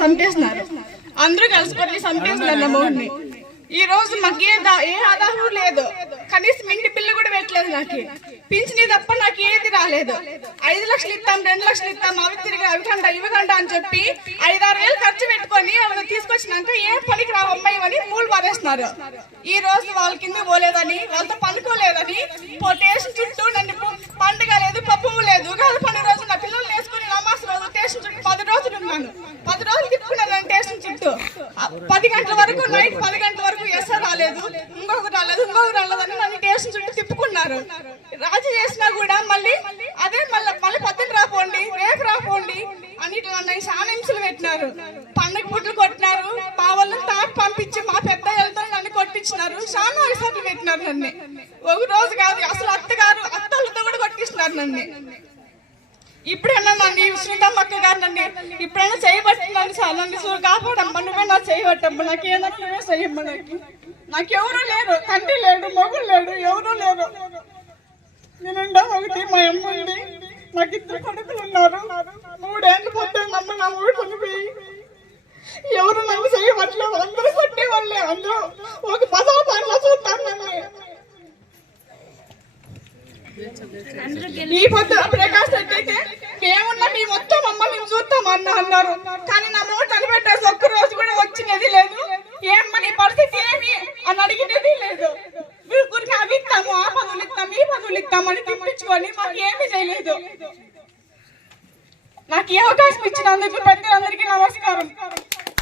చంపేస్తున్నారు. అందరూ కలిసిపోయి చంపేస్తున్నారు నా ఈ రోజు మాకు ఏ దా- ఏ ఆధారం లేదు. కనీసం ఇంటి బిల్లు కూడా పెట్టలేదు నాకు. పింఛని తప్ప నాకు ఏది రాలేదు. ఐదు లక్షలు ఇస్తాం రెండు లక్షలు ఇస్తాం అవి తిరిగి అవి కండ ఇవి అని చెప్పి ఐదారు వేలు ఖర్చు పెట్టుకొని వాళ్ళని తీసుకొచ్చినాక ఏ పనికి రావు అమ్మాయి అని మూలు పారేస్తున్నారు. ఈ రోజు వాళ్ళ కింద పోలేదని వాళ్ళతో పనుకోలేదని పొటేషన్ చుట్టూ నన్ను పు- పండుగ లేదు పప్పు లేదు ఉగాది పండుగ రోజు నా పిల్లలు వేసుకుని నమాజ్ రోజు స్టేషన్ చుట్టూ పది రోజులు ఉన్నాను పది రోజులు తిప్పుకున్నాను నేను స్టేషన్ చుట్టూ. పది గంటల వరకు నైట్ పది గంటల వరకు ఎస్ఆర్ రాలేదు. ఇంకొకటి రాలేదు ఇంకొకటి రాలేదు అని నన్ను స్టేషన్ చుట్టూ తిప్పుకున్నారు. రాజు చేసినా కూడా మళ్ళీ అదే మళ్ళీ మళ్ళీ పద్దెని రాపోండి రేపు రాపోండి అన్నిటి ఇట్లా నన్ను చాలా హింసలు పెట్టినారు. పండగ పుట్లు కొట్టినారు మా వాళ్ళని తాకి పంపించి మా పెద్ద వెళ్తా నన్ను కొట్టించినారు. చాలా అలసట్లు పెట్టినారు నన్ను. ఒక రోజు కాదు అసలు అత్తగారు అత్తలతో కూడా కొట్టిస్తున్నారు నన్ను. ఇప్పుడైనా నన్ను శ్రీరామక్క గారు నన్ను ఇప్పుడైనా చేయబట్టినాను సార్ నన్ను చూ- కాపాడమ్మా నువ్వే నా చేయబట్టమ్మా నాకు ఏదైనా నువ్వే చేయమ్మా నాకు. నాకెవరూ లేరు తండ్రి లేడు మొగుడు లేడు ఎవరూ లేరు. నేనుండా ఒకటి మా అమ్మ ఉంది నాకు ఇద్దరు కొడుకులు ఉన్నారు. మూడేళ్ళు పోతే అమ్మ నా మూడు చనిపోయి ఎవరు నన్ను చేయబట్టలేదు అందరూ కొట్టే వాళ్ళే అందరూ ఒక పదవ పనిలో చూస్తాను నన్ను. ఈ పొద్దు అన్న అన్నారు. కానీ నా మూట కనిపెట్టేసి ఒక్క రోజు కూడా వచ్చినది లేదు. ఏమని పరిస్థితి ఏమి? అని అడిగినది లేదు. మీరు అవి ఇస్తాము ఆ పనులు ఇస్తాం ఈ పనులు ఇస్తామని తిప్పించుకొని మాకు ఏమి చేయలేదు. నాకు ఏ అవకాశం ఇచ్చినందుకు పెద్దలందరికీ నమస్కారం.